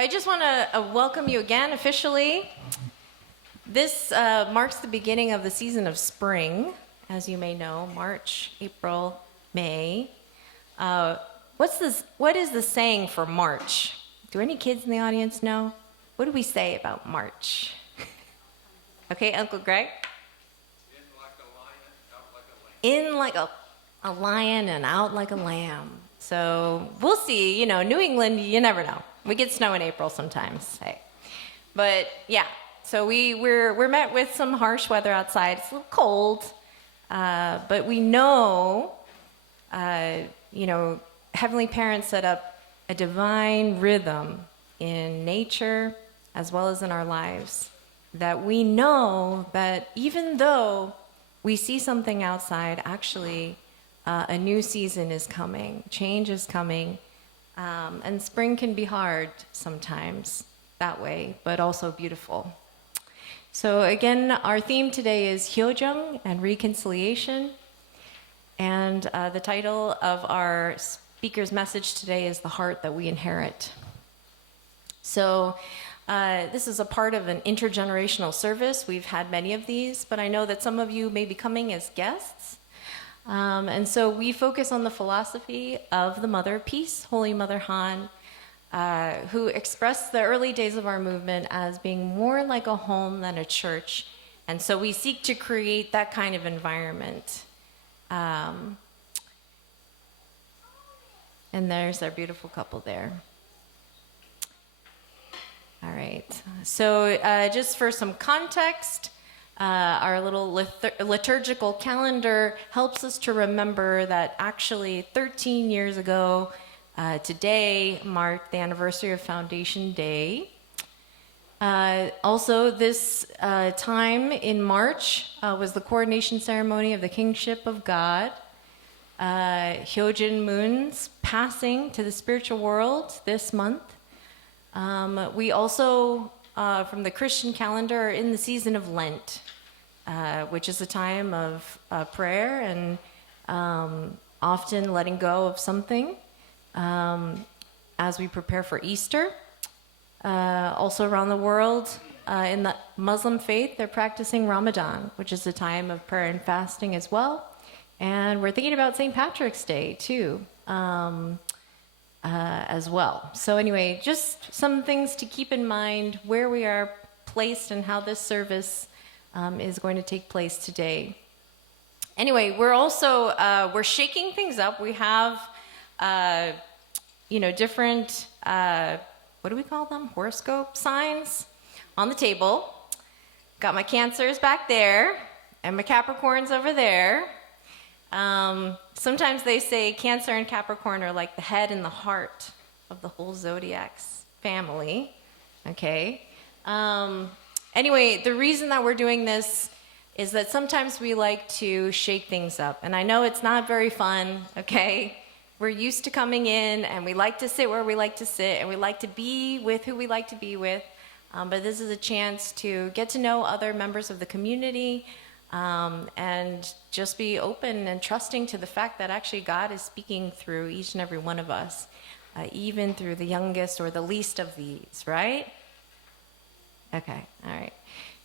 I just want to welcome you again officially. This marks the beginning of the season of spring, as you may know, March, April, May. What is the saying for March? Do any kids in the audience know? What do we say about March? Okay, Uncle Greg? In like a lion and out like a lamb. So we'll see. New England, you never know. We get snow in April sometimes. Hey. But yeah, so we're met with some harsh weather outside. It's a little cold, but we know, Heavenly Parents set up a divine rhythm in nature as well as in our lives, that we know that even though we see something outside, actually a new season is coming, change is coming, and spring can be hard sometimes that way, but also beautiful. So again, our theme today is Hyojeong and reconciliation, and the title of our speaker's message today is The Heart That We Inherit. So this is a part of an intergenerational service. We've had many of these, but I know that some of you may be coming as guests. And so we focus on the philosophy of the Mother of Peace, Holy Mother Han, who expressed the early days of our movement as being more like a home than a church. And so we seek to create that kind of environment. And there's our beautiful couple there. All right, so just for some context, our little liturgical calendar helps us to remember that actually 13 years ago, today marked the anniversary of Foundation Day. Also, this time in March was the coronation ceremony of the Kingship of God. Hyojeong Moon's passing to the spiritual world this month. We also, from the Christian calendar, are in the season of Lent, which is a time of prayer and often letting go of something as we prepare for Easter. Also around the world, in the Muslim faith, they're practicing Ramadan, which is a time of prayer and fasting as well. And we're thinking about St. Patrick's Day, too. As well. So anyway, just some things to keep in mind where we are placed and how this service is going to take place today. Anyway, we're also, we're shaking things up. We have, different, what do we call them? Horoscope signs on the table. Got my Cancers back there and my Capricorns over there. Sometimes they say Cancer and Capricorn are like the head and the heart of the whole Zodiac's family. Okay. Anyway, the reason that we're doing this is that sometimes we like to shake things up. And I know it's not very fun, okay? We're used to coming in and we like to sit where we like to sit and we like to be with who we like to be with. But this is a chance to get to know other members of the community, and just be open and trusting to the fact that actually God is speaking through each and every one of us, even through the youngest or the least of these, right? Okay, all right.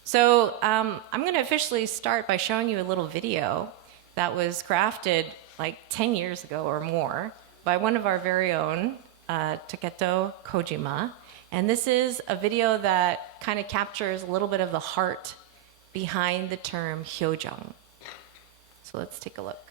So I'm going to officially start by showing you a little video that was crafted like 10 years ago or more by one of our very own, Taketo Kojima. And this is a video that kind of captures a little bit of the heart behind the term Hyojeong. So let's take a look.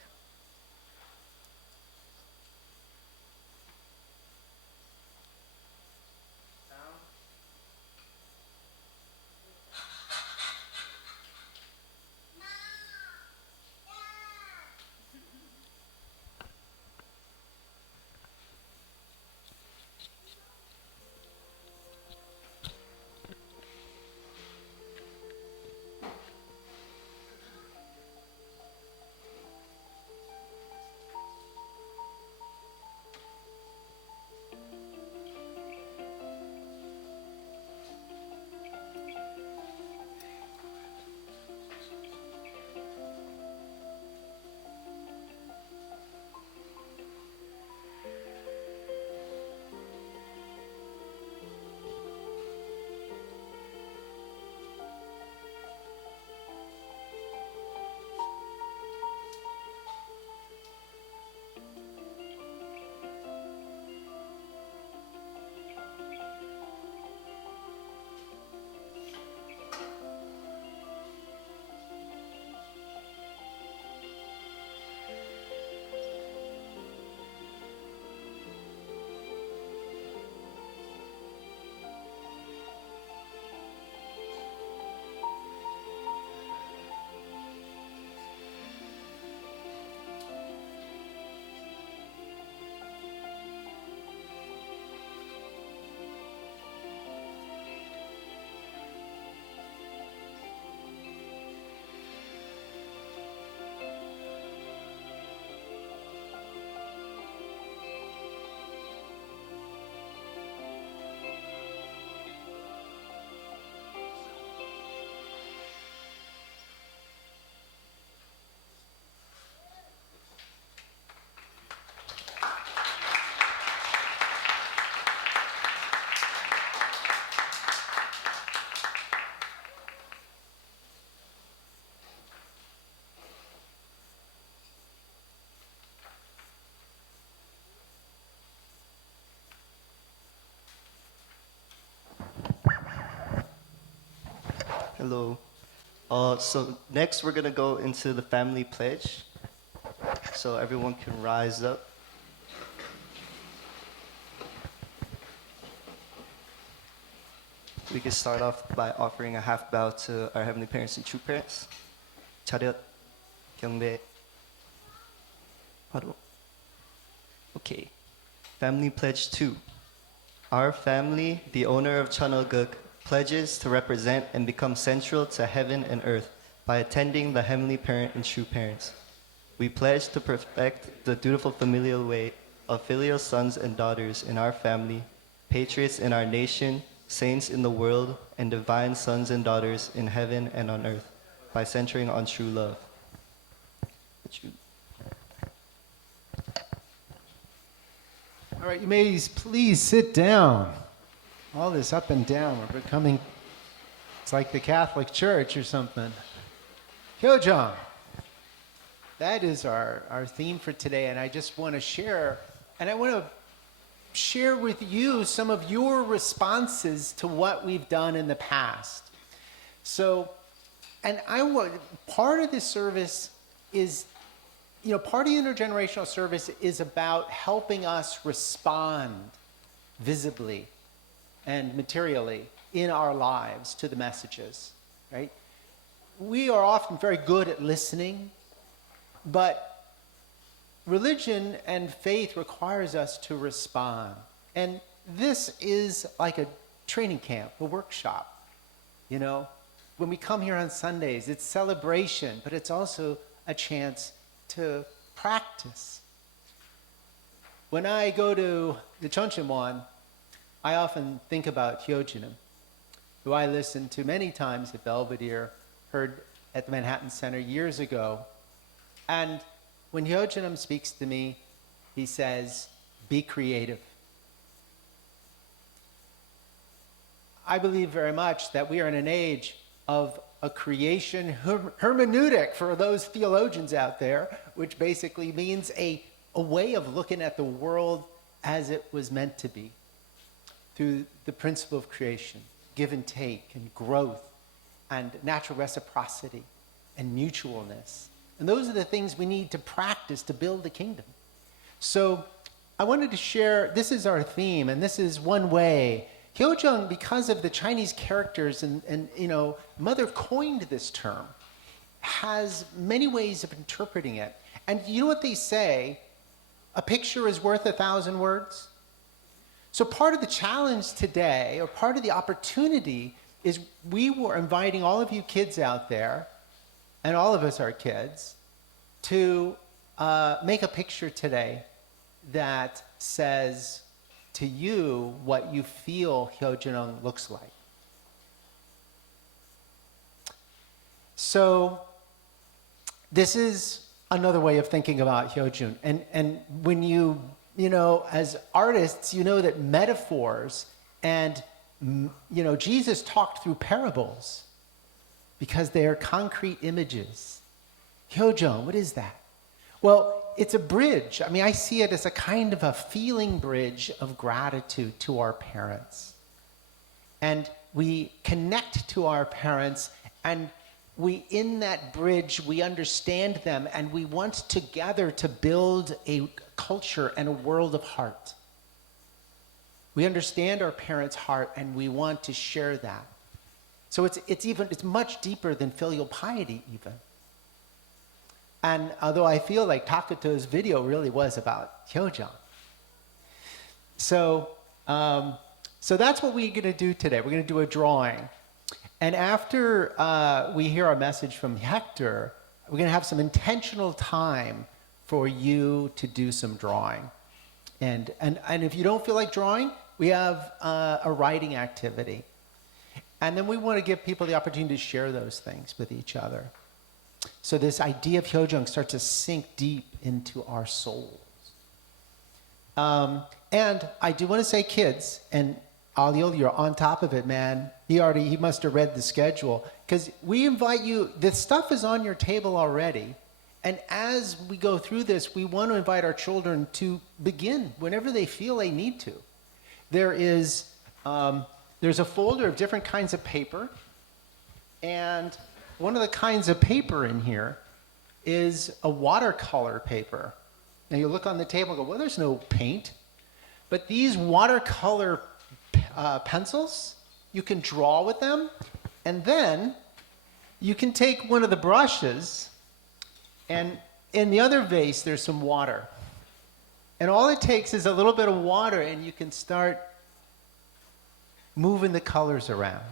Hello. So next we're gonna go into the family pledge. So everyone can rise up. We can start off by offering a half bow to our heavenly parents and true parents. 차렷, 경배, 화로. Okay. Family pledge 2. Our family, the owner of Chanoguk, pledges to represent and become central to heaven and earth by attending the heavenly parent and true parents. We pledge to perfect the dutiful familial way of filial sons and daughters in our family, patriots in our nation, saints in the world, and divine sons and daughters in heaven and on earth by centering on true love. All right, you may please sit down. All this up and down, we're becoming, it's like the Catholic Church or something. Hyojeong, that is our theme for today, and I just want to share, and I want to share with you some of your responses to what we've done in the past. So, and part of this service is, part of the intergenerational service is about helping us respond visibly and materially in our lives to the messages, right? We are often very good at listening, but religion and faith requires us to respond. And this is like a training camp, a workshop, When we come here on Sundays, it's celebration, but it's also a chance to practice. When I go to the Chonchimwon, I often think about Hyojeong, who I listened to many times at Belvedere, heard at the Manhattan Center years ago. And when Hyojeong speaks to me, he says, be creative. I believe very much that we are in an age of a creation hermeneutic for those theologians out there, which basically means a way of looking at the world as it was meant to be, through the principle of creation, give and take, and growth, and natural reciprocity, and mutualness. And those are the things we need to practice to build the kingdom. So I wanted to share, this is our theme, and this is one way. Hyojeong, because of the Chinese characters, and Mother coined this term, has many ways of interpreting it. And you know what they say? A picture is worth 1,000 words. So part of the challenge today, or part of the opportunity, is we were inviting all of you kids out there, and all of us are kids, to make a picture today that says to you what you feel Hyojeong looks like. So this is another way of thinking about Hyojeong. And when as artists, that metaphors and, Jesus talked through parables because they are concrete images. Hyojeong, what is that? Well, it's a bridge. I see it as a kind of a feeling bridge of gratitude to our parents. And we connect to our parents, and in that bridge, we understand them, and we want together to build a culture and a world of heart. We understand our parents' heart, and we want to share that. So it's much deeper than filial piety even. And although I feel like Takuto's video really was about Hyojeong. So that's what we're going to do today. We're going to do a drawing. And after we hear our message from Hector, we're going to have some intentional time for you to do some drawing. And if you don't feel like drawing, we have a writing activity. And then we want to give people the opportunity to share those things with each other. So this idea of Hyojeong starts to sink deep into our souls. And I do want to say, kids, and Aliol, you're on top of it, man. He must have read the schedule. Because we invite you, the stuff is on your table already. And as we go through this, we want to invite our children to begin whenever they feel they need to. There's a folder of different kinds of paper. And one of the kinds of paper in here is a watercolor paper. Now you look on the table and go, well, there's no paint. But these watercolor pencils, you can draw with them, and then you can take one of the brushes, and in the other vase, there's some water. And all it takes is a little bit of water, and you can start moving the colors around.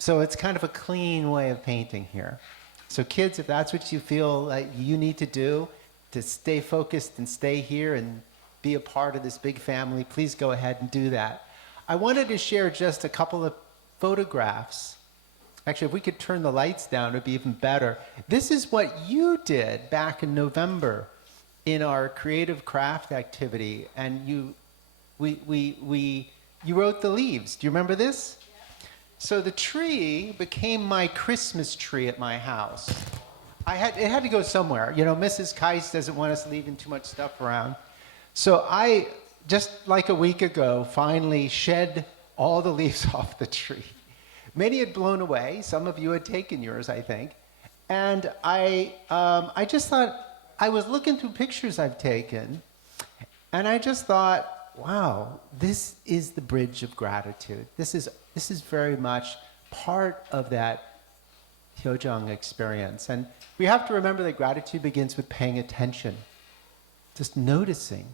So it's kind of a clean way of painting here. So kids, if that's what you feel like you need to do to stay focused and stay here and be a part of this big family, please go ahead and do that. I wanted to share just a couple of photographs. Actually, if we could turn the lights down, it would be even better. This is what you did back in November in our creative craft activity, and you wrote the leaves. Do you remember this? Yeah. So the tree became my Christmas tree at my house. It had to go somewhere. You know, Mrs. Keiss doesn't want us leaving too much stuff around. So I, just like a week ago, finally shed all the leaves off the tree. Many had blown away. Some of you had taken yours, I think. And I just thought, I was looking through pictures I've taken, and I just thought, wow, this is the bridge of gratitude. This is very much part of that Hyojeong experience. And we have to remember that gratitude begins with paying attention, just noticing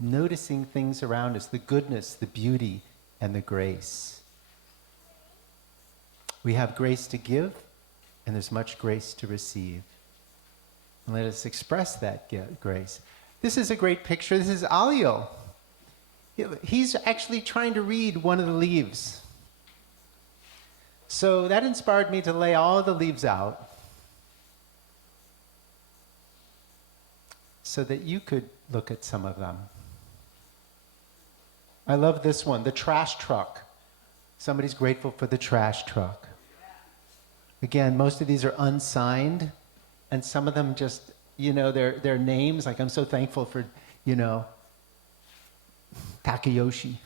things around us, the goodness, the beauty, and the grace. We have grace to give, and there's much grace to receive. And let us express that grace. This is a great picture. This is Alyo. He's actually trying to read one of the leaves. So that inspired me to lay all the leaves out so that you could look at some of them. I love this one, the trash truck. Somebody's grateful for the trash truck. Again, most of these are unsigned, and some of them just, you know, their names. Like, I'm so thankful for, you know, Takayoshi.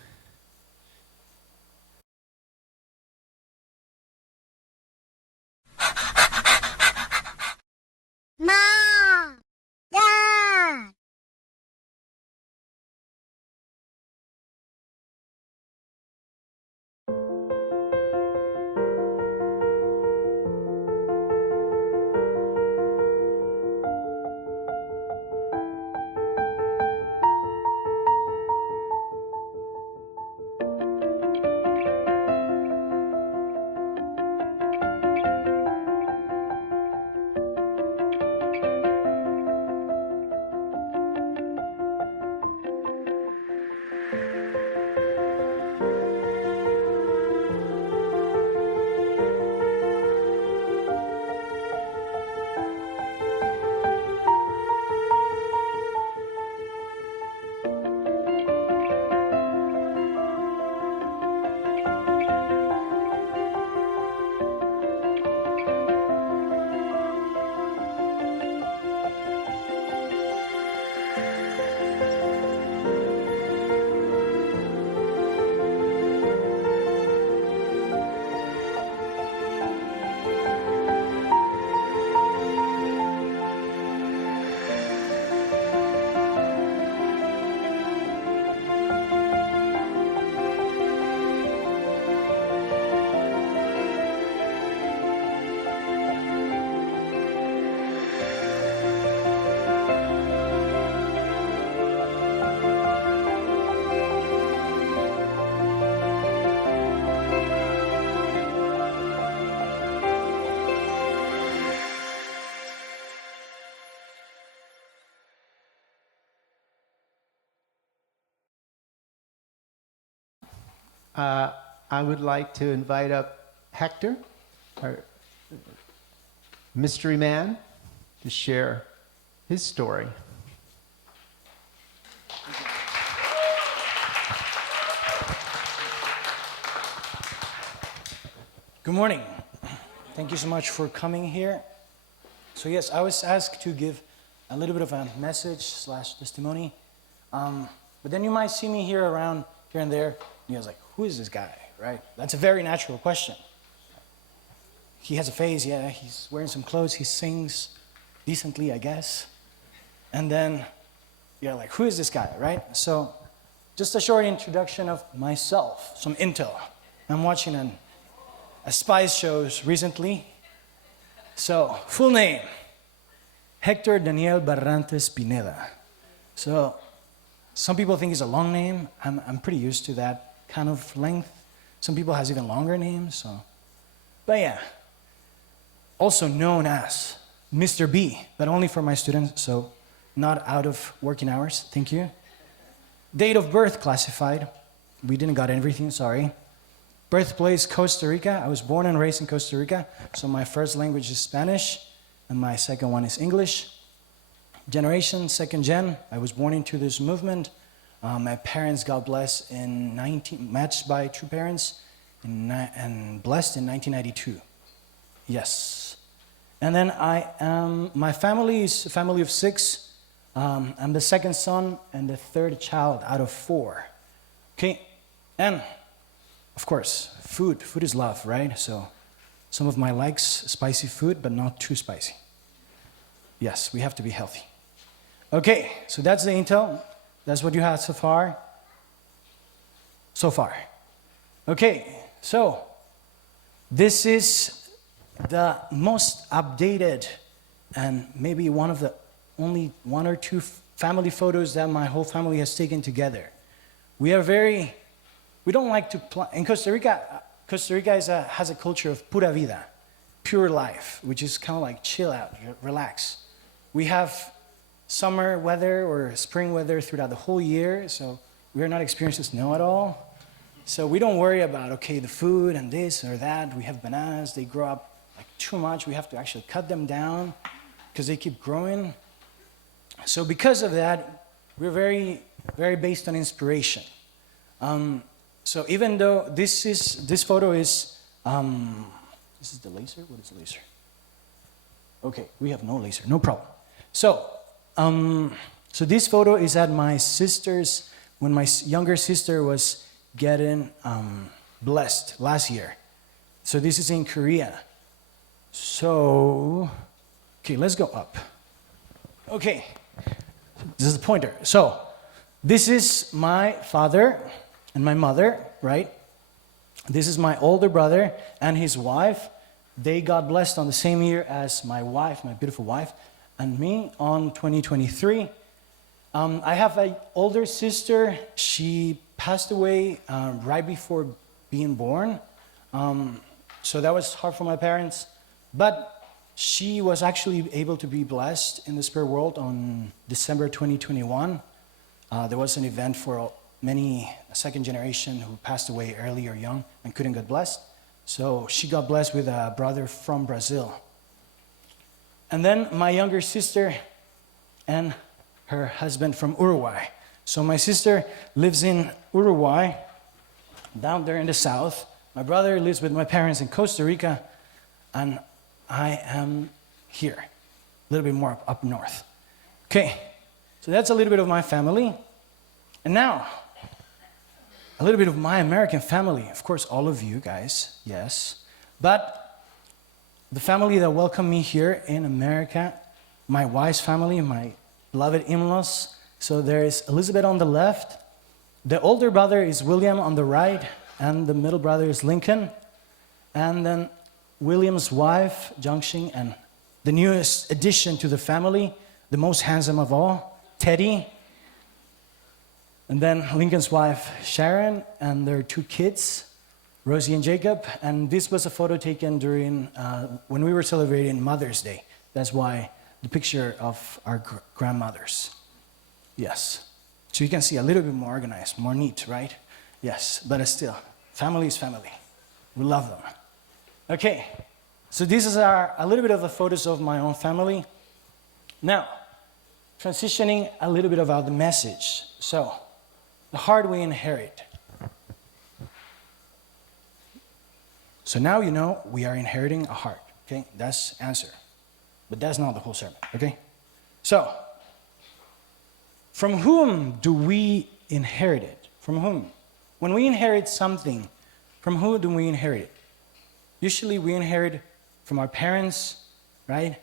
Ma! Dad! I would like to invite up Hector, our mystery man, to share his story. Good morning. Thank you so much for coming here. So yes, I was asked to give a little bit of a message / testimony. But then you might see me here around here and there, and you guys like, who is this guy, right? That's a very natural question. he has a face, yeah, he's wearing some clothes, he sings decently, I guess. And then you're like, who is this guy, right? So just a short introduction of myself, some intel. I'm watching a spy shows recently. So, full name, Hector Daniel Barrantes Pineda. So, some people think it's a long name. I'm pretty used to that kind of length. Some people has even longer names, so. But yeah, also known as Mr. B, but only for my students, so not out of working hours, thank you. Date of birth classified. We didn't got everything, sorry. Birthplace, Costa Rica. I was born and raised in Costa Rica, so my first language is Spanish, and my second one is English. Generation, second gen. I was born into this movement. My parents got blessed matched by true parents, and blessed in 1992. Yes. And then my family is a family of 6. I'm the second son and the third child out of 4. Okay, and of course, food. Food is love, right? So some of my likes, spicy food, but not too spicy. Yes, we have to be healthy. Okay, so that's the intel. That's what you have so far. So far. Okay, so this is the most updated and maybe one of the only 1 or 2 family photos that my whole family has taken together. We don't like to in Costa Rica has a culture of pura vida, pure life, which is kind of like chill out, relax. We have summer weather or spring weather throughout the whole year, so we are not experiencing snow at all. So we don't worry about, okay, the food and this or that. We have bananas, they grow up like too much. We have to actually cut them down because they keep growing. So because of that, we're very, very based on inspiration. So even though this photo is, this is the laser? What is the laser? Okay, we have no laser, no problem. So this photo is at my sister's, when my younger sister was getting blessed last year. So this is in Korea. So, okay, let's go up. Okay, this is the pointer. So, this is my father and my mother, right? This is my older brother and his wife. They got blessed on the same year as my wife, my beautiful wife, and me on 2023. I have an older sister. She passed away right before being born. So that was hard for my parents. But she was actually able to be blessed in the spirit world on December 2021. There was an event for many second generation who passed away early or young and couldn't get blessed. So she got blessed with a brother from Brazil. And then my younger sister and her husband from Uruguay. So my sister lives in Uruguay, down there in the south. My brother lives with my parents in Costa Rica, and I am here, a little bit more up north. Okay, so that's a little bit of my family. And now, a little bit of my American family. Of course, all of you guys, yes. But the family that welcomed me here in America, my wife's family, my beloved in-laws. So there is Elizabeth on the left. The older brother is William on the right, and the middle brother is Lincoln. And then William's wife, Jungxing, and the newest addition to the family, the most handsome of all, Teddy. And then Lincoln's wife, Sharon, and their 2 kids, Rosie and Jacob. And this was a photo taken during, when we were celebrating Mother's Day. That's why the picture of our grandmothers. Yes. So you can see a little bit more organized, more neat, right? Yes, but still, family is family. We love them. Okay, so this is a little bit of the photos of my own family. Now, transitioning a little bit about the message. So, the heart we inherit. So now you know we are inheriting a heart. Okay, that's answer. But that's not the whole sermon, okay? So, from whom do we inherit it? From whom? When we inherit something, from who do we inherit it? Usually we inherit from our parents, right?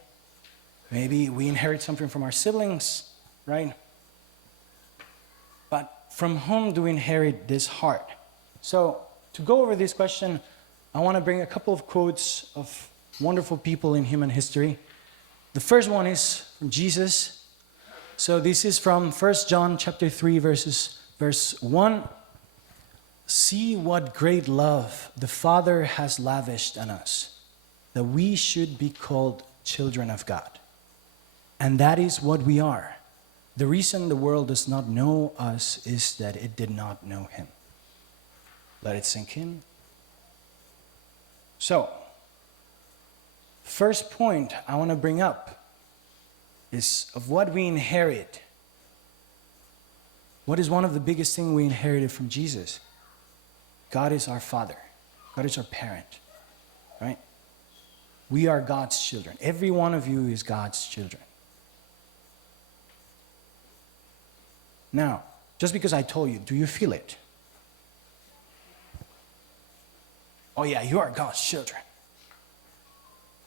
Maybe we inherit something from our siblings, right? But from whom do we inherit this heart? So, to go over this question, I want to bring a couple of quotes of wonderful people in human history. The first one is from Jesus. So this is from 1 John chapter 3, verse 1. See what great love the Father has lavished on us, that we should be called children of God. And that is what we are. The reason the world does not know us is that it did not know him. Let it sink in. So, first point I want to bring up is of what we inherit. What is one of the biggest things we inherited from Jesus? God is our Father. God is our parent, right? We are God's children. Every one of you is God's children. Now, just because I told you, do you feel it? Oh yeah, you are God's children.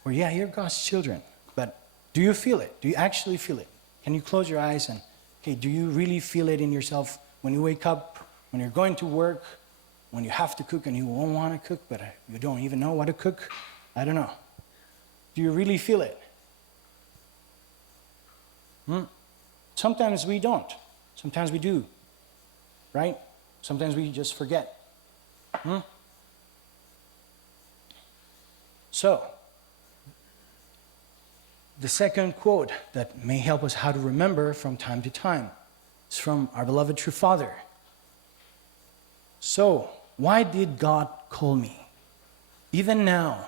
Or yeah, you're God's children. But do you feel it? Do you actually feel it? Can you close your eyes and, okay, do you really feel it in yourself when you wake up, when you're going to work, when you have to cook and you won't want to cook, but you don't even know what to cook? I don't know. Do you really feel it? Sometimes we don't. Sometimes we do. Right? Sometimes we just forget. So, the second quote that may help us how to remember from time to time is from our beloved true Father. So, why did God call me? Even now,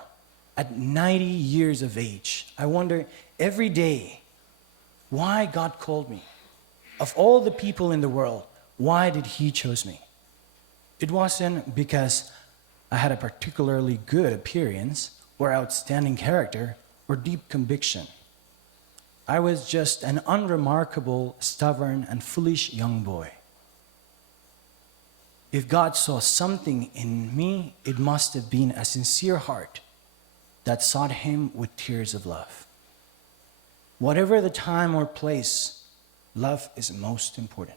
at 90 years of age, I wonder every day why God called me. Of all the people in the world, why did he choose me? It wasn't because I had a particularly good appearance or outstanding character or deep conviction. I was just an unremarkable, stubborn, and foolish young boy. If God saw something in me, it must have been a sincere heart that sought him with tears of love. Whatever the time or place, love is most important.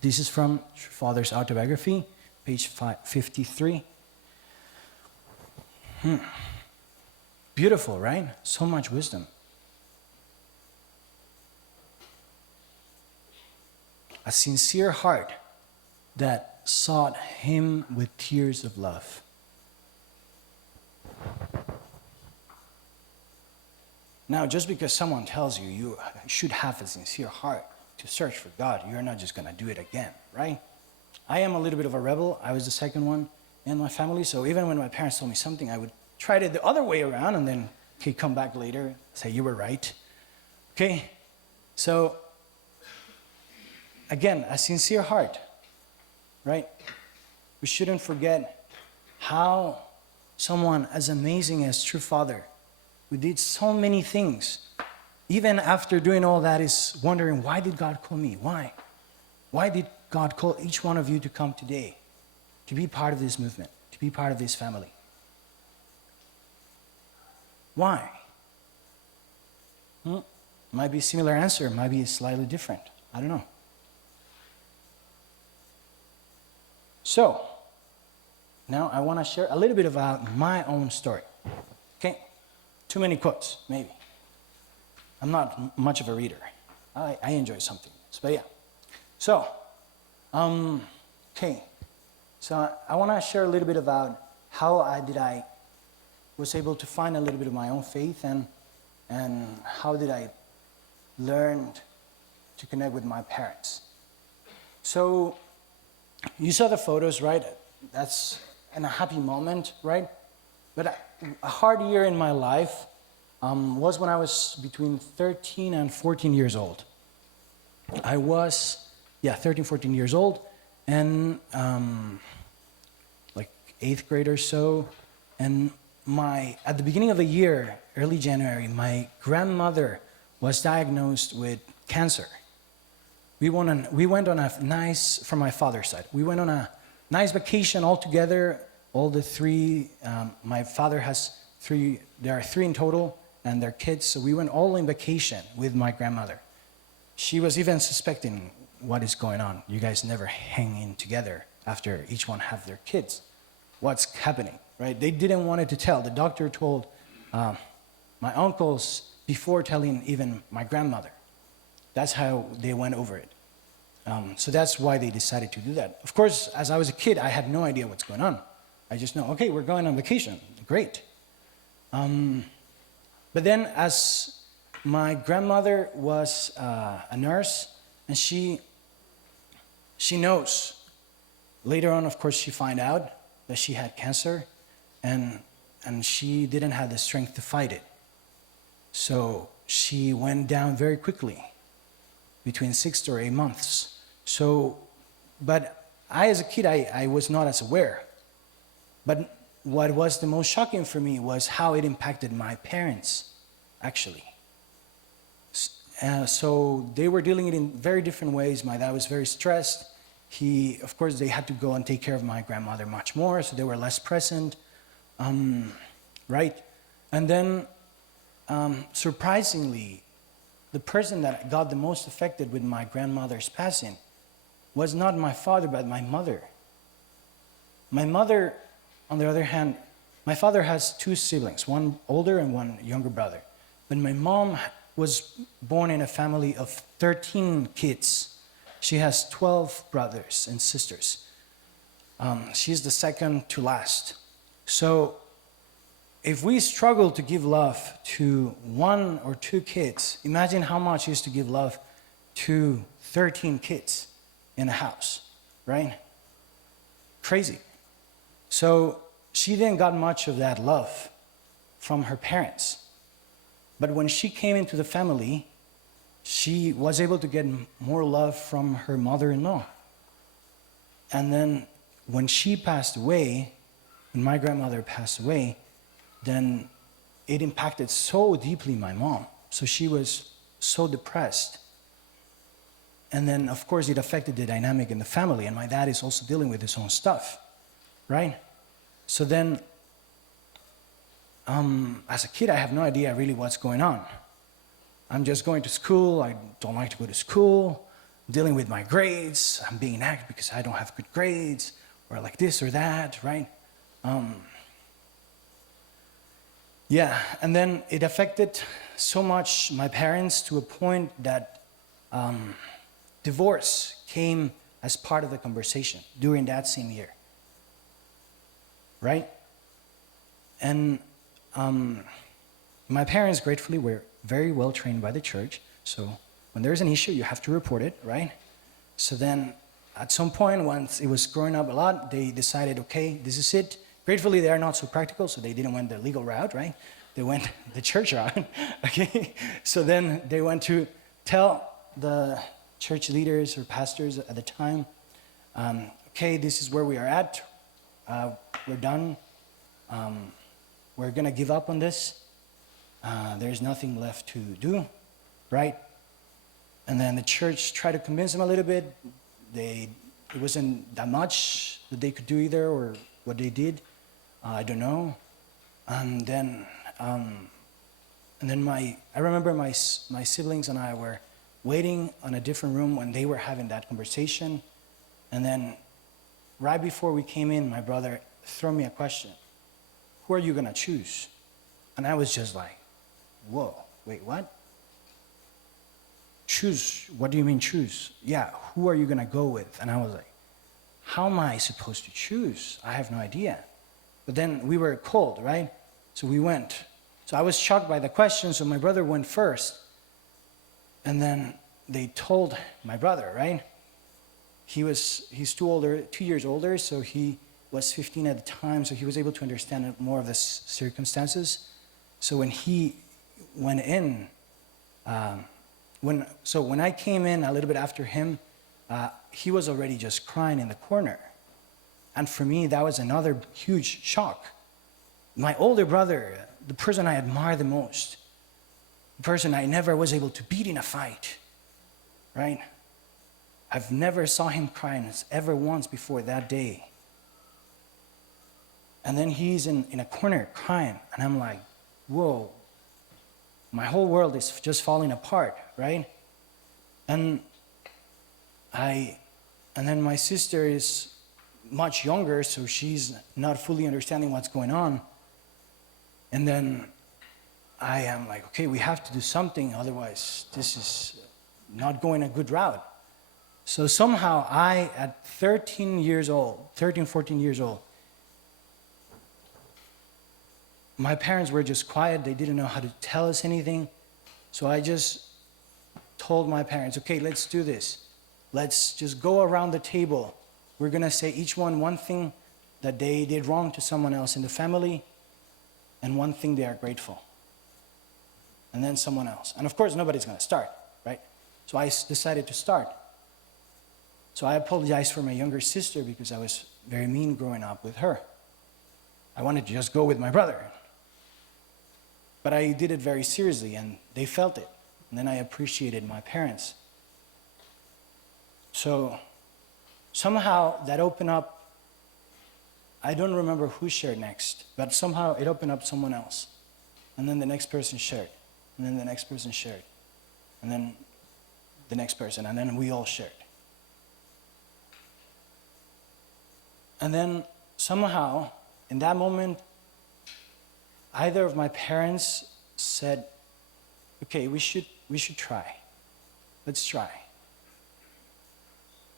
This is from Father's autobiography, page 53. Beautiful, right? So much wisdom. A sincere heart that sought him with tears of love. Now, just because someone tells you you should have a sincere heart to search for God, you're not just going to do it again, right? I am a little bit of a rebel. I was the second one in my family, so even when my parents told me something, I would try it the other way around and then come back later, say you were right. Okay? So, again, a sincere heart, right? We shouldn't forget how someone as amazing as true Father, who did so many things, even after doing all that, is wondering, why did God call me? Why? Why did God call each one of you to come today, to be part of this movement, to be part of this family? Why? Might be a similar answer, might be slightly different. I don't know. So, now I want to share a little bit about my own story. Okay? Too many quotes, maybe. I'm not much of a reader. I enjoy something. But yeah. So, okay. So I want to share a little bit about how I was able to find a little bit of my own faith and how did I learn to connect with my parents. So, you saw the photos, right? That's in a happy moment, right? But a hard year in my life was when I was between 13 and 14 years old. I was, 13, 14 years old, and like 8th grade or so. And at the beginning of the year, early January, my grandmother was diagnosed with cancer. We went on a nice, from my father's side, we went on a nice vacation all together, all the three. My father has there are three in total, and their kids. So we went all on vacation with my grandmother. She was even suspecting what is going on. You guys never hang in together after each one have their kids. What's happening, right? They didn't want it to tell. The doctor told my uncles before telling even my grandmother. That's how they went over it. So that's why they decided to do that. Of course, as I was a kid, I had no idea what's going on. I just know, okay, we're going on vacation. Great. But then as my grandmother was a nurse, and she knows. Later on, of course, she found out that she had cancer, and she didn't have the strength to fight it. So she went down very quickly, between 6 or 8 months. So, but I, as a kid, I was not as aware. But what was the most shocking for me was how it impacted my parents, actually. So they were dealing it in very different ways. My dad was very stressed. Of course, they had to go and take care of my grandmother much more, so they were less present, right? And then, surprisingly, the person that got the most affected with my grandmother's passing was not my father, but my mother. My mother, on the other hand, my father has 2 siblings, one older and one younger brother. But my mom was born in a family of 13 kids. She has 12 brothers and sisters. She's the second to last. So if we struggle to give love to 1 or 2 kids, imagine how much is to give love to 13 kids in a house, right? Crazy. So she didn't got much of that love from her parents. But when she came into the family, she was able to get more love from her mother-in-law. And then when she passed away, when my grandmother passed away, then it impacted so deeply my mom. So she was so depressed. And then, of course, it affected the dynamic in the family. And my dad is also dealing with his own stuff, right? So then, as a kid, I have no idea really what's going on. I'm just going to school. I don't like to go to school. I'm dealing with my grades. I'm being nagged because I don't have good grades, or like this or that, right? Yeah, and then it affected so much my parents to a point that divorce came as part of the conversation during that same year, right? And my parents, gratefully, were very well trained by the church. So when there's an issue, you have to report it, right? So then at some point, once it was growing up a lot, they decided, okay, this is it. Gratefully, they are not so practical, so they didn't went the legal route, right? They went the church route, okay? So then they went to tell the church leaders or pastors at the time, okay, this is where we are at. We're done. We're going to give up on this. There's nothing left to do, right? And then the church tried to convince them a little bit. It wasn't that much that they could do either, or what they did. I don't know. And then I remember my siblings and I were waiting on a different room when they were having that conversation. And then right before we came in, my brother threw me a question. Who are you going to choose? And I was just like, whoa, wait, what? Choose? What do you mean choose? Yeah, who are you going to go with? And I was like, how am I supposed to choose? I have no idea. But then we were called, right? So we went. So I was shocked by the question, so my brother went first. And then they told my brother, right? He's 2 years older, so he was 15 at the time, so he was able to understand more of the circumstances. So when he went in, when I came in a little bit after him, he was already just crying in the corner. And for me, that was another huge shock. My older brother, the person I admire the most, the person I never was able to beat in a fight, right? I've never saw him crying ever once before that day. And then he's in a corner crying. And I'm like, whoa, my whole world is just falling apart, right? And then my sister is much younger, so she's not fully understanding what's going on. And then I am like, okay, we have to do something, otherwise this is not going a good route. So somehow at 13, 14 years old, my parents were just quiet. They didn't know how to tell us anything. So I just told my parents, okay, let's do this. Let's just go around the table. We're going to say each one thing that they did wrong to someone else in the family, and one thing they are grateful. And then someone else. And of course, nobody's going to start, right? So I decided to start. So I apologized for my younger sister because I was very mean growing up with her. I wanted to just go with my brother. But I did it very seriously, and they felt it. And then I appreciated my parents. So somehow that opened up, I don't remember who shared next, but somehow it opened up someone else. And then the next person shared. And then the next person shared. And then the next person. And then we all shared. And then somehow, in that moment, either of my parents said, okay, we should try. Let's try.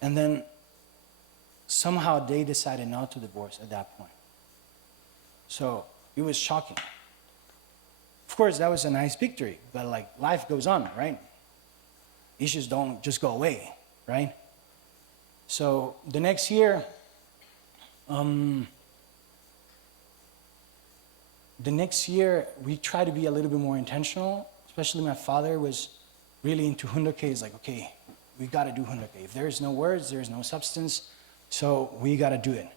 And then somehow they decided not to divorce at that point. So it was shocking. Of course, that was a nice victory, but like life goes on, right? Issues don't just go away, right? So the next year, we tried to be a little bit more intentional. Especially my father was really into hundoke. He's like, okay, we got to do hundoke. If there's no words, there's no substance, so we got to do it.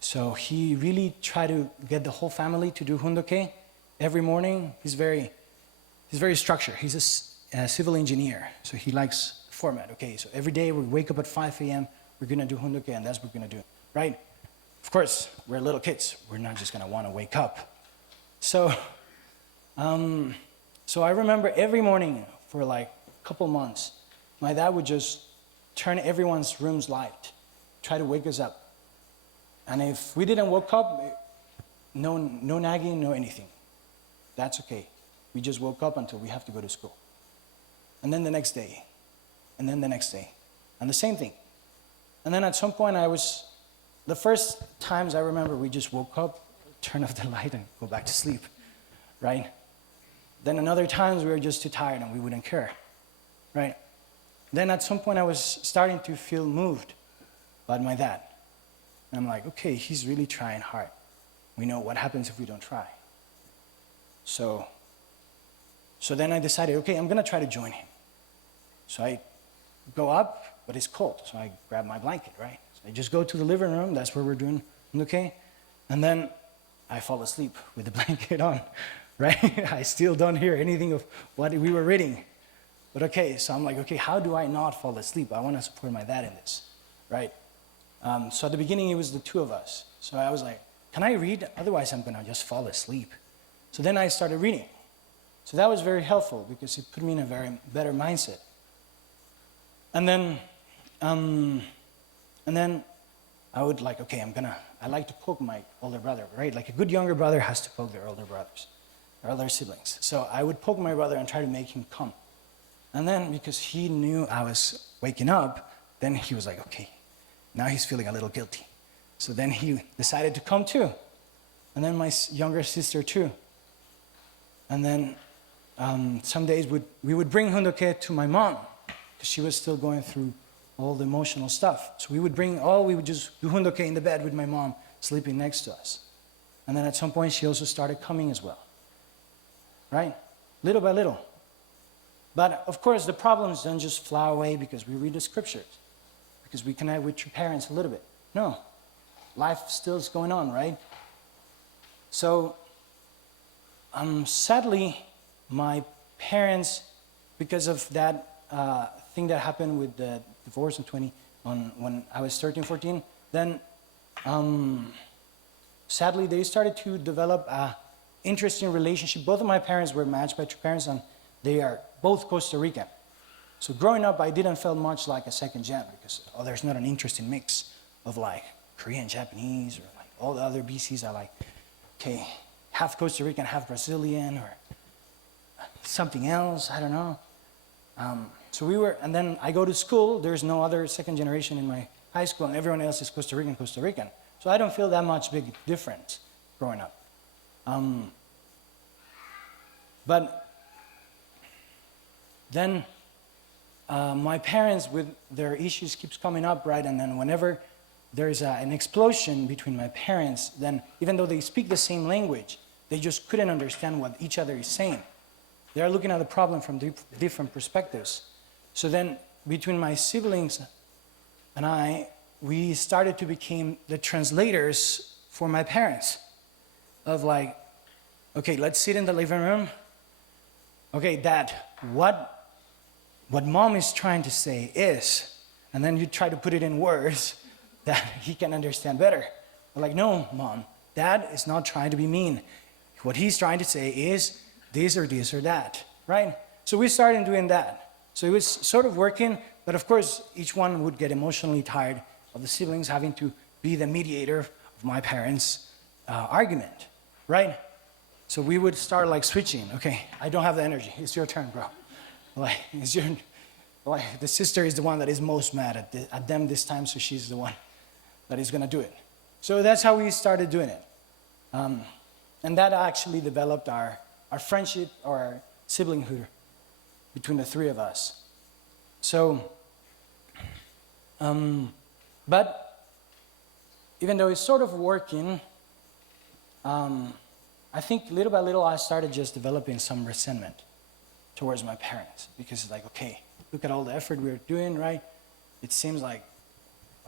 So he really tried to get the whole family to do hundoke every morning. He's very structured. He's a civil engineer, so he likes format. Okay, so every day we wake up at 5 a.m., we're going to do hundoke, and that's what we're going to do, right? Of course, we're little kids. We're not just going to want to wake up. So I remember every morning for like a couple months, my dad would just turn everyone's room's light, try to wake us up. And if we didn't wake up, no nagging, no anything. That's okay. We just woke up until we have to go to school. And then the next day, and then the next day, and the same thing. And then at some point the first times I remember we just woke up, turn off the light and go back to sleep, right? Then another times we were just too tired and we wouldn't care, right? Then at some point I was starting to feel moved by my dad. And I'm like, okay, he's really trying hard. We know what happens if we don't try. So then I decided, okay, I'm gonna try to join him. So I go up, but it's cold, so I grab my blanket, right? So I just go to the living room, that's where we're doing, okay? And then I fall asleep with the blanket on, right? I still don't hear anything of what we were reading. But okay, so I'm like, okay, how do I not fall asleep? I want to support my dad in this, right? So at the beginning, it was the two of us. So I was like, can I read? Otherwise, I'm going to just fall asleep. So then I started reading. So that was very helpful because it put me in a very better mindset. And then I would like, okay, I like to poke my older brother, right? Like a good younger brother has to poke their older brothers, their older siblings. So I would poke my brother and try to make him come. And then because he knew I was waking up, then he was like, okay, now he's feeling a little guilty. So then he decided to come too. And then my younger sister too. And then some days we would bring hundoke to my mom because she was still going through all the emotional stuff. So we would just do hundoke in the bed with my mom sleeping next to us. And then at some point she also started coming as well, right? Little by little. But of course the problems don't just fly away because we read the scriptures, because we connect with your parents a little bit. No, life still is going on, right? So sadly, my parents, because of that thing that happened with the divorce when I was 13, 14, then sadly, they started to develop a interesting relationship. Both of my parents were matched by two parents, and they are both Costa Rican. So growing up, I didn't feel much like a second gen because there's not an interesting mix of like Korean, Japanese, or like all the other BCs are like, okay, half Costa Rican, half Brazilian, or something else, I don't know. So we were, and then I go to school, there's no other second generation in my high school, and everyone else is Costa Rican, Costa Rican. So I don't feel that much big difference growing up. But then my parents, with their issues, keeps coming up, right? And then whenever there's an explosion between my parents, then even though they speak the same language, they just couldn't understand what each other is saying. They're looking at the problem from different perspectives. So then between my siblings and I, we started to become the translators for my parents of like, okay, let's sit in the living room. Okay, Dad, what Mom is trying to say is, and then you try to put it in words that he can understand better. We're like, no, Mom, Dad is not trying to be mean. What he's trying to say is this or that, right? So we started doing that. So it was sort of working, but of course, each one would get emotionally tired of the siblings having to be the mediator of my parents' argument, right? So we would start like switching. Okay, I don't have the energy. It's your turn, bro. Like, the sister is the one that is most mad at them this time, so she's the one that is gonna do it. So that's how we started doing it. And that actually developed our friendship or our siblinghood between the three of us. So, but even though it's sort of working, I think little by little I started just developing some resentment towards my parents because it's like, okay, look at all the effort we're doing, right? It seems like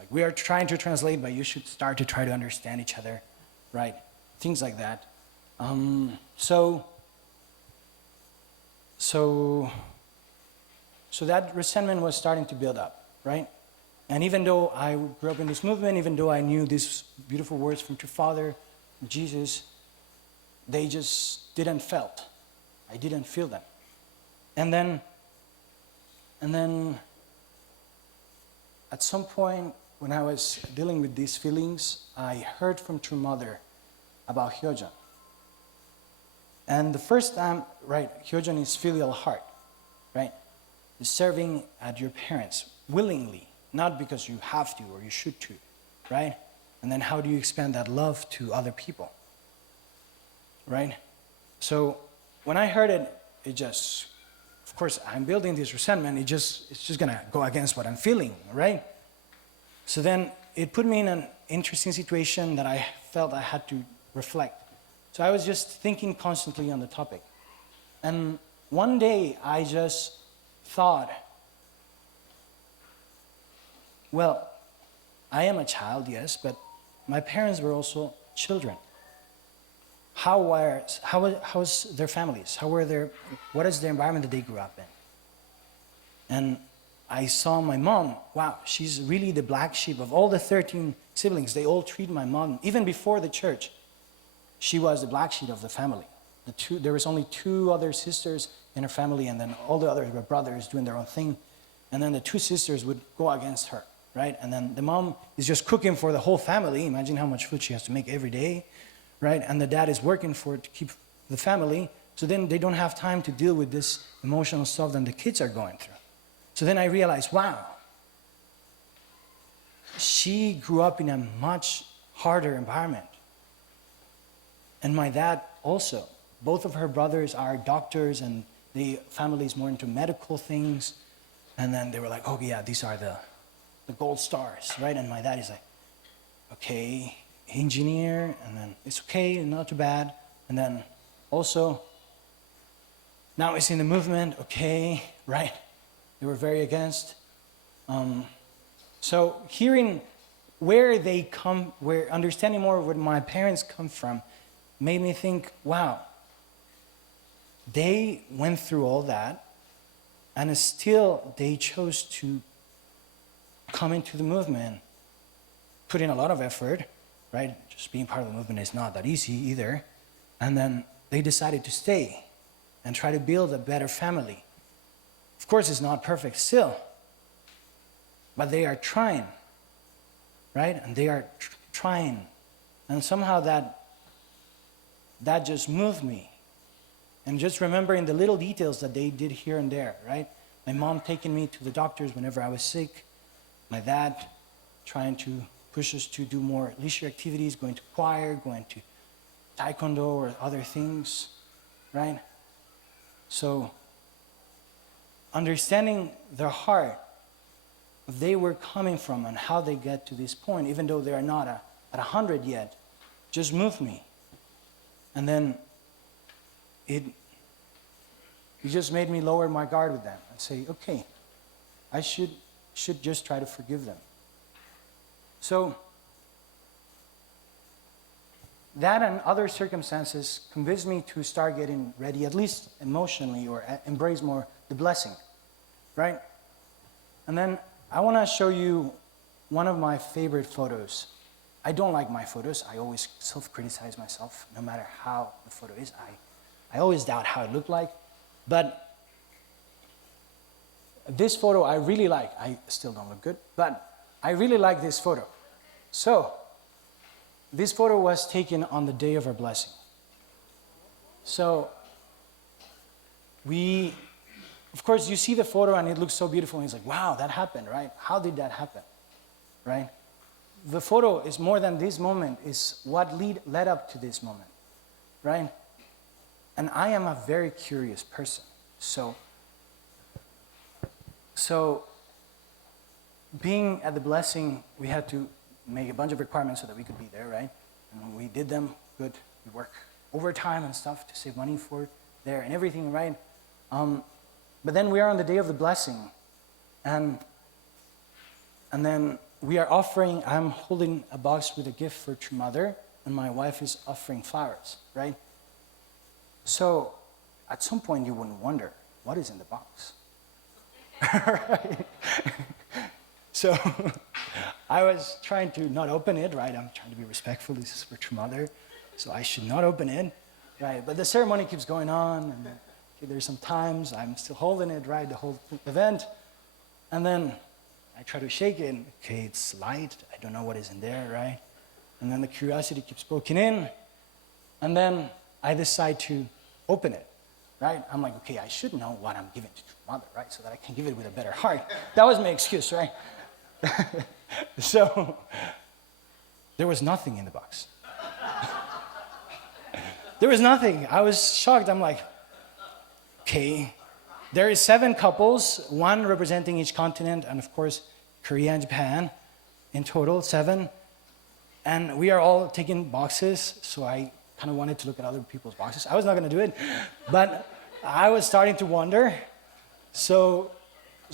we are trying to translate, but you should start to try to understand each other, right? Things like that. So that resentment was starting to build up, right? And even though I grew up in this movement, even though I knew these beautiful words from True Father, Jesus, they just didn't felt. I didn't feel them. And then at some point when I was dealing with these feelings, I heard from True Mother about Hyojeong. And the first time, right, Hyojeong is filial heart, right? Is serving at your parents willingly, not because you have to or you should to, right? And then how do you expand that love to other people, right? So when I heard it, it just, of course, I'm building this resentment. It's just gonna go against what I'm feeling, right? So then it put me in an interesting situation that I felt I had to reflect. So I was just thinking constantly on the topic. And one day I just thought, well, I am a child, yes, but my parents were also children. How was their families? What is the environment that they grew up in? And I saw my mom, wow, she's really the black sheep of all the 13 siblings. They all treat my mom, even before the church, she was the black sheep of the family. There was only 2 other sisters in her family, and then all the others were brothers doing their own thing. And then the 2 sisters would go against her, right? And then the mom is just cooking for the whole family. Imagine how much food she has to make every day, right? And the dad is working to keep the family. So then they don't have time to deal with this emotional stuff that the kids are going through. So then I realized, wow, she grew up in a much harder environment. And my dad also. Both of her brothers are doctors, and the family is more into medical things. And then they were like, oh yeah, these are the gold stars, right? And my dad is like, okay, engineer, and then it's okay, not too bad. And then also, now it's in the movement, okay, right? They were very against. So hearing where they come, understanding more where my parents come from, made me think, wow, they went through all that, and still they chose to come into the movement, put in a lot of effort, right? Just being part of the movement is not that easy either. And then they decided to stay and try to build a better family. Of course, it's not perfect still, but they are trying, right? And they are trying. And somehow that just moved me. And just remembering the little details that they did here and there, right? My mom taking me to the doctors whenever I was sick. My dad trying to push us to do more leisure activities, going to choir, going to taekwondo or other things, right? So understanding their heart, where they were coming from and how they get to this point, even though they are not at 100 yet, just moved me. And then it just made me lower my guard with them and say, okay, I should just try to forgive them. So that and other circumstances convinced me to start getting ready, at least emotionally, or embrace more the blessing, right? And then I want to show you one of my favorite photos. I don't like my photos. I always self-criticize myself, no matter how the photo is. I always doubt how it looked like. But this photo I really like. I still don't look good, but I really like this photo. So, this photo was taken on the day of our blessing. So, of course, you see the photo and it looks so beautiful, and it's like, wow, that happened, right? How did that happen, right? The photo is more than this moment, is what led up to this moment, right? And I am a very curious person. So being at the blessing, we had to make a bunch of requirements so that we could be there, right? And when we did them, good. We work overtime and stuff to save money for there and everything, right? But then we are on the day of the blessing, and then we are offering, I'm holding a box with a gift for True Mother, and my wife is offering flowers, right? So at some point you wouldn't wonder, what is in the box? Right? So I was trying to not open it, right? I'm trying to be respectful, this is for True Mother, so I should not open it, right? But the ceremony keeps going on, and there's some times I'm still holding it, right, the whole event, and then I try to shake it, okay, it's light, I don't know what is in there, right? And then the curiosity keeps poking in, and then I decide to open it, right? I'm like, okay, I should know what I'm giving to True Mother, right? So that I can give it with a better heart. That was my excuse, right? So there was nothing in the box. There was nothing. I was shocked. I'm like, okay, there is 7 couples, 1 representing each continent, and of course, Korea and Japan, in total, 7. And we are all taking boxes, so I kind of wanted to look at other people's boxes. I was not going to do it, but I was starting to wonder. So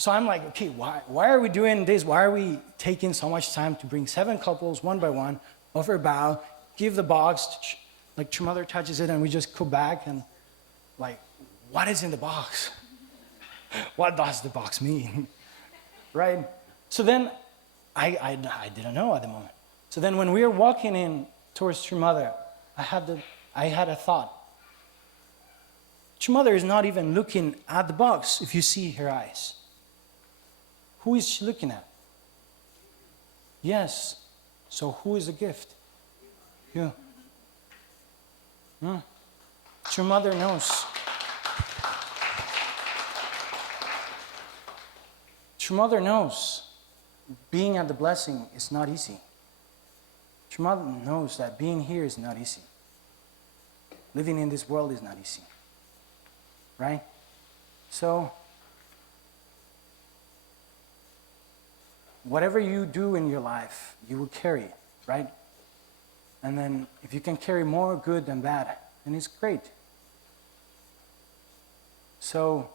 I'm like, okay, why are we doing this? Why are we taking so much time to bring 7 couples, one by one, offer a bow, give the box, like True Mother touches it, and we just go back and like, what is in the box? What does the box mean? Right? So then I didn't know at the moment. So then when we were walking in towards True Mother, I had a thought. True Mother is not even looking at the box if you see her eyes. Who is she looking at? Yes. So who is the gift? You. True Mother knows. True Mother knows being at the blessing is not easy. True Mother knows that being here is not easy. Living in this world is not easy. Right? So, whatever you do in your life, you will carry it, right? And then if you can carry more good than bad, then it's great. So,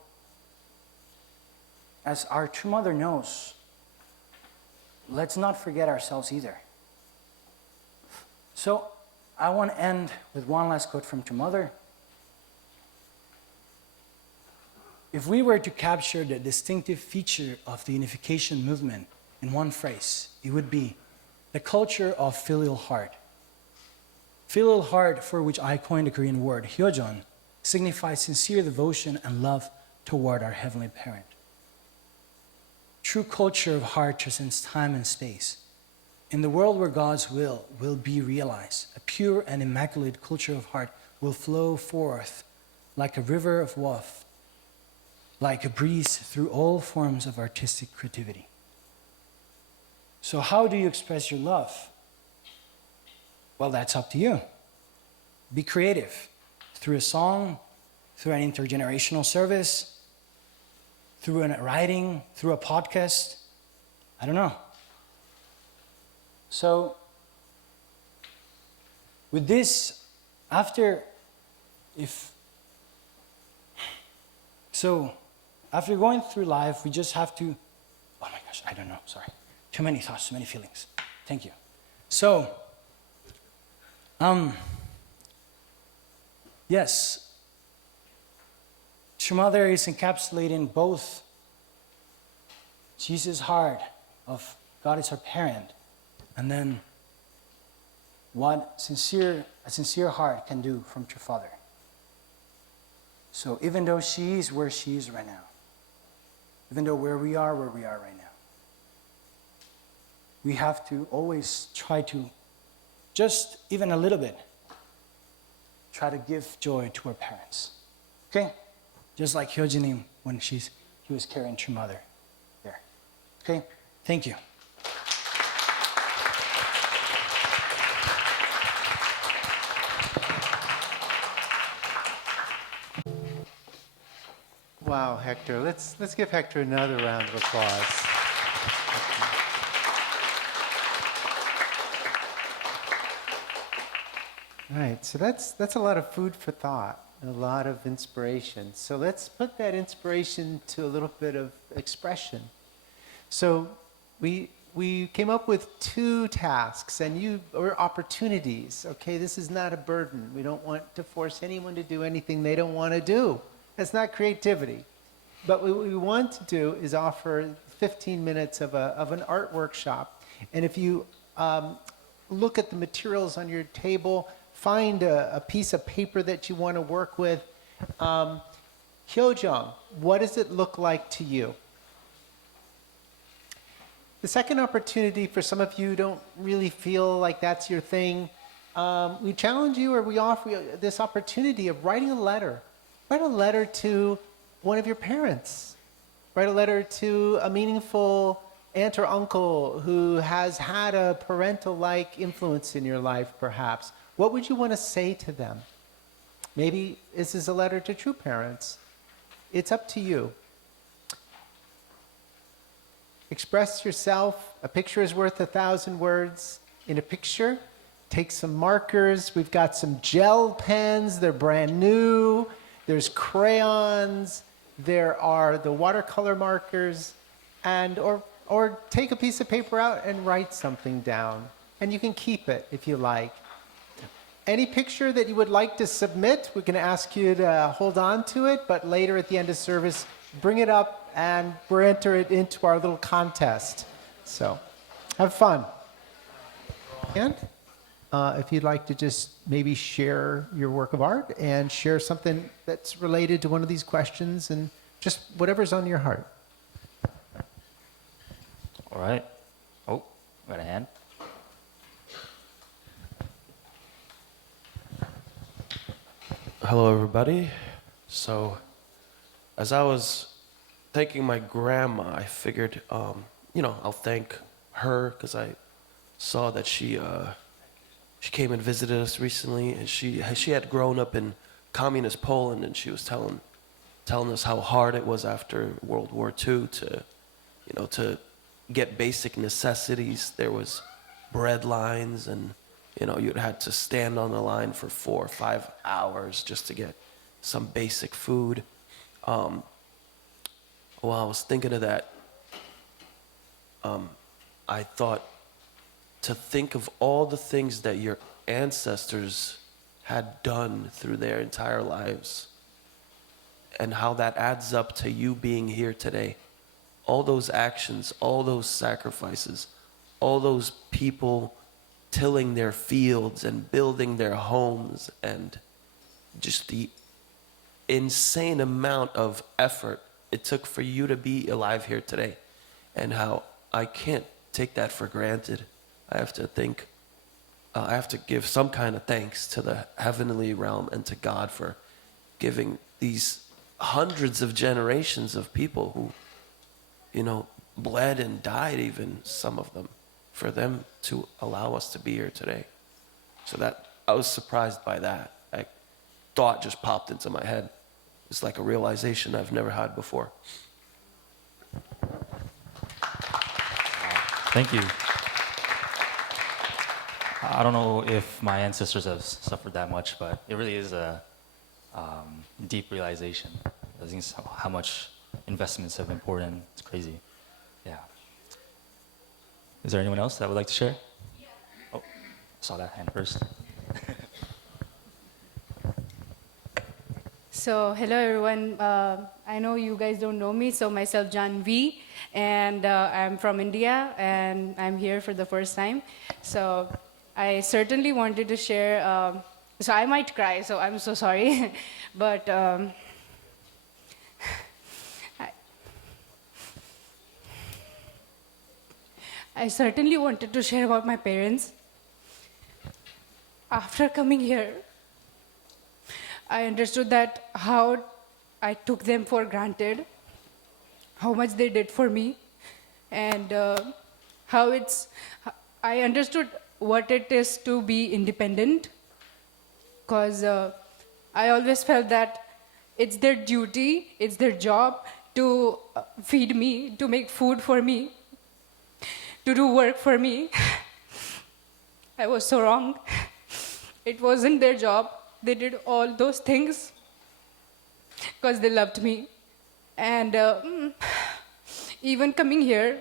as our True Mother knows, let's not forget ourselves either. So, I want to end with one last quote from True Mother. If we were to capture the distinctive feature of the unification movement in one phrase, it would be the culture of filial heart Filial heart, for which I coined the Korean word Hyojeong, signifies sincere devotion and love toward our Heavenly Parent. True culture of heart transcends time and space. In the world where God's will be realized, a pure and immaculate culture of heart will flow forth like a river of waft, like a breeze through all forms of artistic creativity. So how do you express your love? Well, that's up to you. Be creative through a song, through an intergenerational service, through a writing, through a podcast. I don't know. So, with this, after going through life, we just have to, oh my gosh, I don't know, sorry. Too many thoughts, too many feelings. Thank you. So, yes, True Mother is encapsulating both Jesus' heart of God is our parent, and then what a sincere heart can do from True Father. So even though she is where she is right now, even though where we are right now, we have to always try to, just even a little bit, try to give joy to our parents. Okay? Just like Hyojeong when he was carrying True Mother there. Okay? Thank you. Wow, Hector. Let's give Hector another round of applause. Right, so that's a lot of food for thought, a lot of inspiration. So let's put that inspiration to a little bit of expression. So we came up with 2 tasks or opportunities. Okay, this is not a burden. We don't want to force anyone to do anything they don't want to do. That's not creativity. But what we want to do is offer 15 minutes of an art workshop. And if you look at the materials on your table, find a piece of paper that you want to work with. Hyojeong, what does it look like to you? The second opportunity, for some of you who don't really feel like that's your thing, we challenge you, or we offer you this opportunity of writing a letter. Write a letter to one of your parents. Write a letter to a meaningful aunt or uncle who has had a parental-like influence in your life, perhaps. What would you want to say to them? Maybe this is a letter to true parents. It's up to you. Express yourself. A picture is worth 1,000 words. In a picture, take some markers. We've got some gel pens. They're brand new. There's crayons. There are the watercolor markers. Or take a piece of paper out and write something down. And you can keep it if you like. Any picture that you would like to submit, we can ask you to hold on to it, but later at the end of service, bring it up and we'll enter it into our little contest. So, have fun. And if you'd like to just maybe share your work of art and share something that's related to one of these questions and just whatever's on your heart. All right. Oh, got a hand. Hello, everybody. So, as I was thanking my grandma, I figured, I'll thank her because I saw that she came and visited us recently, and she had grown up in communist Poland, and she was telling us how hard it was after World War II to get basic necessities. There was bread lines, and you'd had to stand on the line for 4 or 5 hours just to get some basic food. While I was thinking of that, I thought to think of all the things that your ancestors had done through their entire lives and how that adds up to you being here today. All those actions, all those sacrifices, all those people tilling their fields and building their homes, and just the insane amount of effort it took for you to be alive here today, and how I can't take that for granted. I have to think, I have to give some kind of thanks to the heavenly realm and to God for giving these hundreds of generations of people who, you know, bled and died, even some of them, for them to allow us to be here today. So that, I was surprised by that. A thought just popped into my head. It's like a realization I've never had before. Thank you. I don't know if my ancestors have suffered that much, but it really is a deep realization. I think how much investments have been poured in. It's crazy. Yeah. Is there anyone else that would like to share? Yeah. Oh, saw that hand first. So, hello everyone. I know you guys don't know me, so myself Janvi, and I'm from India, and I'm here for the first time. So, I certainly wanted to share. So I might cry, so I'm so sorry, but I certainly wanted to share about my parents. After coming here, I understood that how I took them for granted, how much they did for me, and I understood what it is to be independent, because I always felt that it's their duty, it's their job to feed me, to make food for me, to do work for me. I was so wrong. It wasn't their job. They did all those things because they loved me. And even coming here,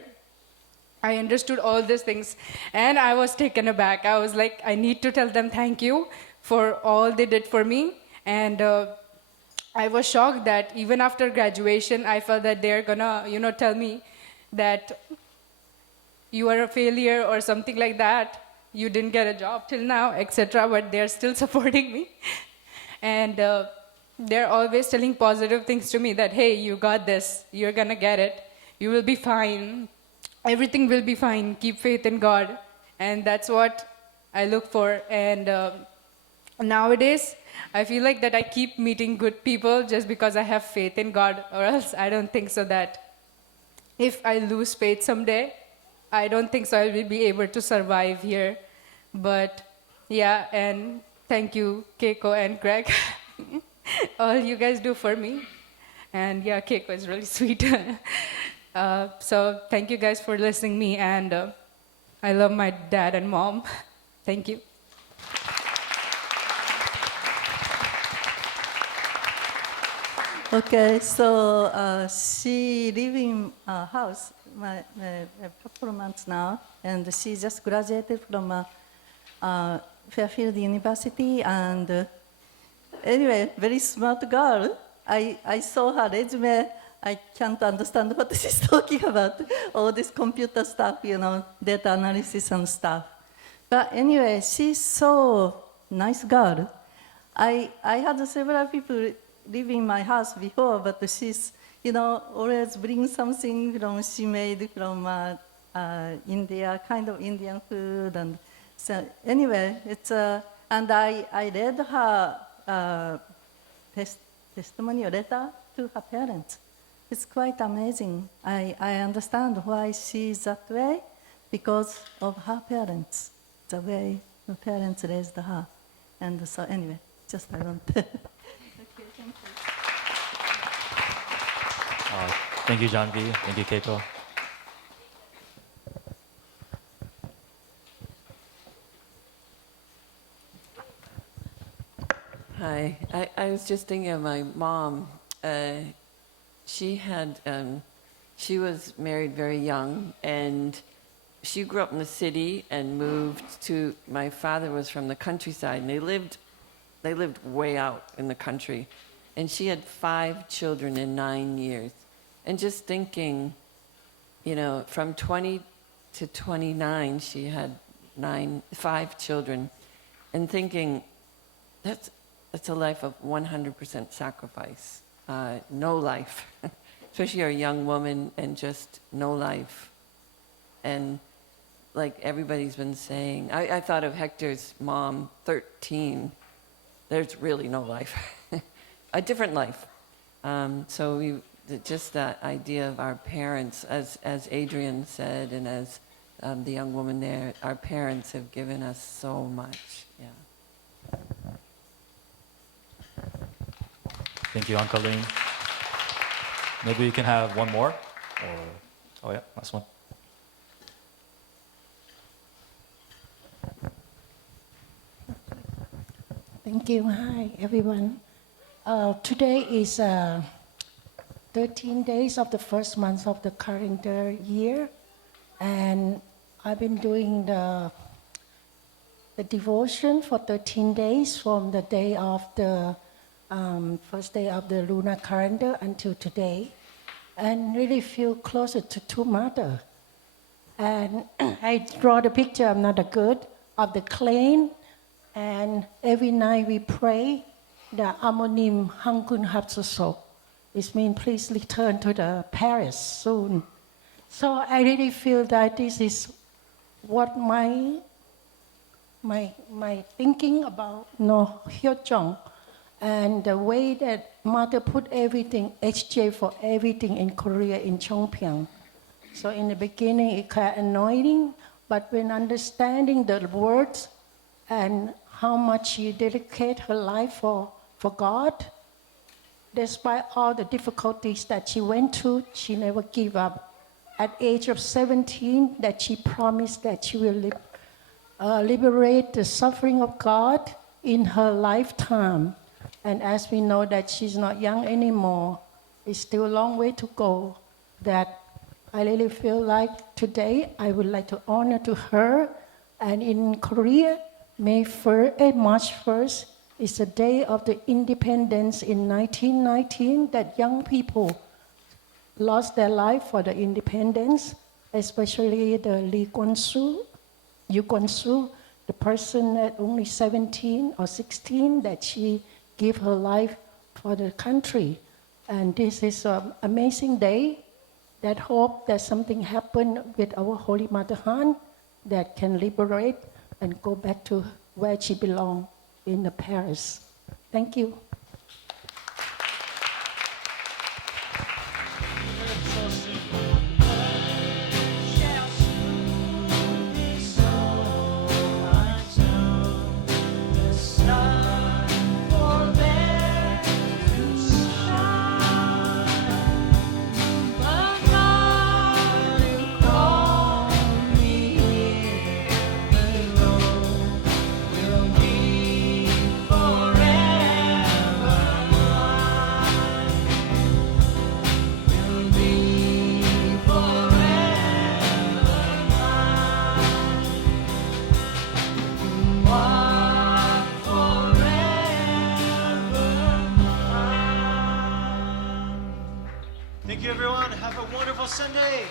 I understood all these things. And I was taken aback. I was like, I need to tell them thank you for all they did for me. And I was shocked that even after graduation, I felt that they're gonna, tell me that you are a failure or something like that. You didn't get a job till now, etc. But they're still supporting me. And they're always telling positive things to me that, hey, you got this. You're going to get it. You will be fine. Everything will be fine. Keep faith in God. And that's what I look for. And nowadays, I feel like that I keep meeting good people just because I have faith in God, or else I don't think so that if I lose faith someday, I don't think so I will be able to survive here. But yeah, and thank you, Keiko and Greg. All you guys do for me. And yeah, Keiko is really sweet. So thank you guys for listening to me. And I love my dad and mom. Thank you. Okay, so she live in a house a couple of months now, and she just graduated from Fairfield University, and anyway, very smart girl. I saw her resume. I can't understand what she's talking about, all this computer stuff, data analysis and stuff. But anyway, she's so nice girl. I had several people live in my house before, but she's, always bring something she made from India, kind of Indian food. And so anyway, it's, and I read her testimony or letter to her parents. It's quite amazing. I understand why she's that way, because of her parents, the way the parents raised her. And so anyway, just I want to. Thank you, John V. Thank you, Keiko. Hi. I was just thinking of my mom. She was married very young, and she grew up in the city and moved to. My father was from the countryside, and they lived way out in the country, and she had 5 children in 9 years. And just thinking, from 20 to 29, she had 5 children, and thinking, that's a life of 100% sacrifice. No life, especially you're a young woman and just no life. And like everybody's been saying, I thought of Hector's mom, 13. There's really no life, a different life. So just that idea of our parents, as Adrian said, and as the young woman there, our parents have given us so much. Yeah. Thank you, Uncle Lane. Maybe we can have one more, or oh yeah, last one. Thank you. Hi, everyone. Today is 13 days of the first month of the calendar year, and I've been doing the devotion for 13 days from the day of the first day of the lunar calendar until today, and really feel closer to Mother. And I draw the picture, I'm not a good, of the clay, and every night we pray the Amonim Hangkun Hapsosok. It means please return to the Paris soon. So I really feel that this is what my thinking about Hyojeong, and the way that Mother put everything, HJ for everything in Korea, in Chongpyeong. So in the beginning, it kind of annoying, but when understanding the words and how much she dedicated her life for God, despite all the difficulties that she went through, she never gave up. At age of 17, that she promised that she will liberate the suffering of God in her lifetime. And as we know that she's not young anymore, it's still a long way to go, that I really feel like today I would like to honor to her. And in Korea, March 1st is the day of the independence in 1919, that young people lost their life for the independence, especially the Yu Kwon-soo, the person at only 17 or 16, that she gave her life for the country. And this is an amazing day that hope that something happen with our Holy Mother Han that can liberate and go back to where she belongs, in the Paris. Thank you. Thank you, everyone. Have a wonderful Sunday.